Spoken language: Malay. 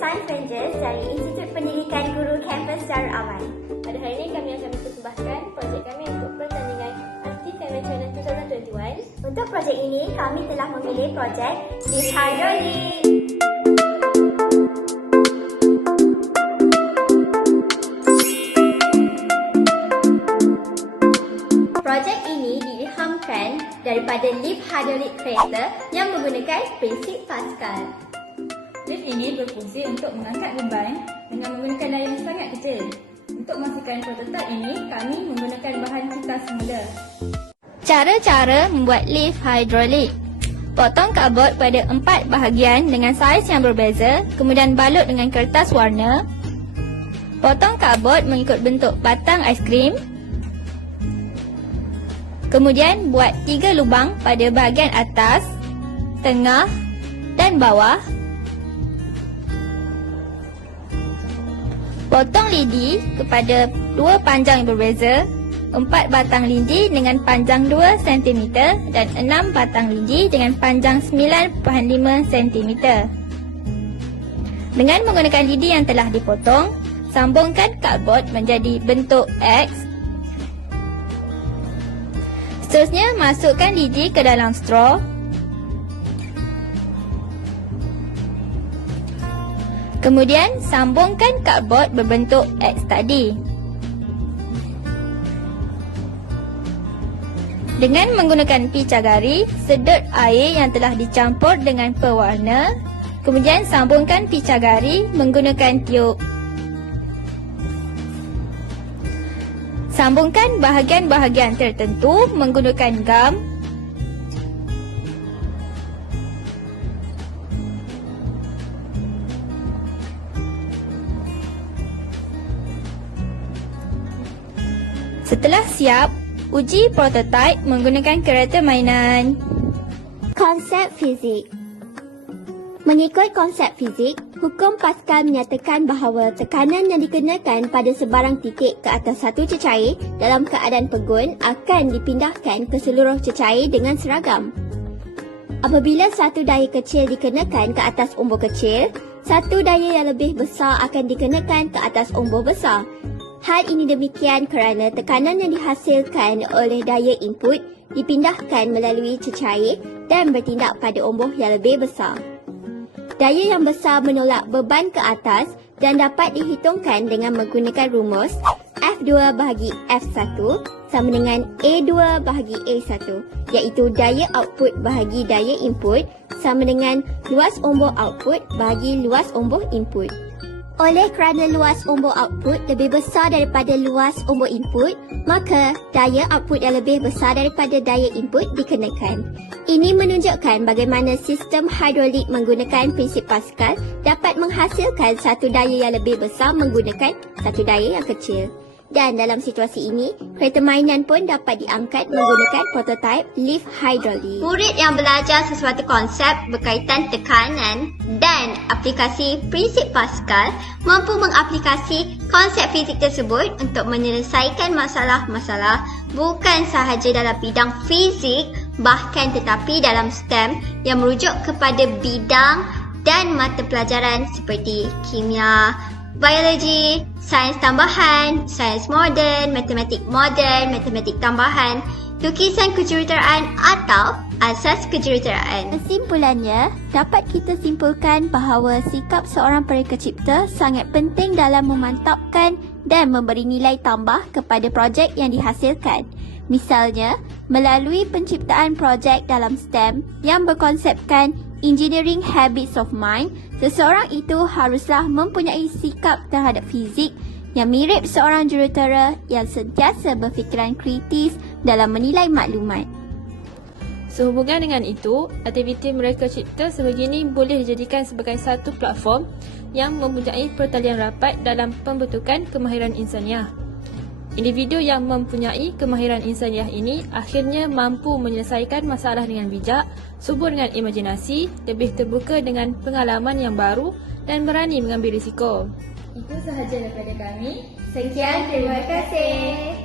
Science Rangers dari Institut Pendidikan Guru Kampus Darul Aman. Pada hari ini kami akan mempersembahkan projek kami untuk pertandingan Arti Conventional 2021. Untuk projek ini, kami telah memilih projek Lift Hydrolik. Projek ini diilhamkan daripada lift hidrolik kereta yang menggunakan prinsip Pascal. Lift ini berfungsi untuk mengangkat beban dengan menggunakan daya yang sangat kecil. Untuk memastikan prototipe ini, kami menggunakan bahan kita semula. Cara-cara membuat lift hidrolik. Potong karbon pada 4 bahagian dengan saiz yang berbeza, kemudian balut dengan kertas warna. Potong karbon mengikut bentuk batang aiskrim. Kemudian buat 3 lubang pada bahagian atas, tengah dan bawah. Potong lidi kepada 2 panjang yang berbeza, 4 batang lidi dengan panjang 2 cm dan 6 batang lidi dengan panjang 9.5 cm. Dengan menggunakan lidi yang telah dipotong, sambungkan karbon menjadi bentuk X. Seterusnya, masukkan lidi ke dalam straw. Kemudian, sambungkan karbon berbentuk X tadi. Dengan menggunakan picagari, sedut air yang telah dicampur dengan pewarna. Kemudian, sambungkan picagari menggunakan tiup. Sambungkan bahagian-bahagian tertentu menggunakan gam. Setelah siap, uji prototipe menggunakan kereta mainan. Konsep fizik. Mengikut konsep fizik, hukum Pascal menyatakan bahawa tekanan yang dikenakan pada sebarang titik ke atas satu cecair dalam keadaan pegun akan dipindahkan ke seluruh cecair dengan seragam. Apabila satu daya kecil dikenakan ke atas umbur kecil, satu daya yang lebih besar akan dikenakan ke atas umbur besar. Hal ini demikian kerana tekanan yang dihasilkan oleh daya input dipindahkan melalui cecair dan bertindak pada umbur yang lebih besar. Daya yang besar menolak beban ke atas dan dapat dihitungkan dengan menggunakan rumus F2 bahagi F1 sama dengan A2 bahagi A1, iaitu daya output bahagi daya input sama dengan luas umbur output bahagi luas umbur input. Oleh kerana luas umbur output lebih besar daripada luas umbur input, maka daya output yang lebih besar daripada daya input dikenakan. Ini menunjukkan bagaimana sistem hidrolik menggunakan prinsip Pascal dapat menghasilkan satu daya yang lebih besar menggunakan satu daya yang kecil. Dan dalam situasi ini, kereta mainan pun dapat diangkat menggunakan prototipe lift hidrolik. Murid yang belajar sesuatu konsep berkaitan tekanan dan aplikasi prinsip Pascal mampu mengaplikasi konsep fizik tersebut untuk menyelesaikan masalah-masalah bukan sahaja dalam bidang fizik, bahkan tetapi dalam STEM yang merujuk kepada bidang dan mata pelajaran seperti kimia, biologi, sains tambahan, sains moden, matematik tambahan, lukisan kejuruteraan atau asas kejuruteraan. Kesimpulannya, dapat kita simpulkan bahawa sikap seorang pereka cipta sangat penting dalam memantapkan dan memberi nilai tambah kepada projek yang dihasilkan. Misalnya, melalui penciptaan projek dalam STEM yang berkonsepkan Engineering Habits of Mind, seseorang itu haruslah mempunyai sikap terhadap fizik yang mirip seorang jurutera yang sentiasa berfikiran kritis dalam menilai maklumat. Sehubungan dengan itu, aktiviti mereka cipta sebegini boleh dijadikan sebagai satu platform yang mempunyai pertalian rapat dalam pembentukan kemahiran insaniah. Individu yang mempunyai kemahiran insaniah ini akhirnya mampu menyelesaikan masalah dengan bijak, subur dengan imajinasi, lebih terbuka dengan pengalaman yang baru dan berani mengambil risiko. Itu sahaja daripada kami. Sekian, terima kasih.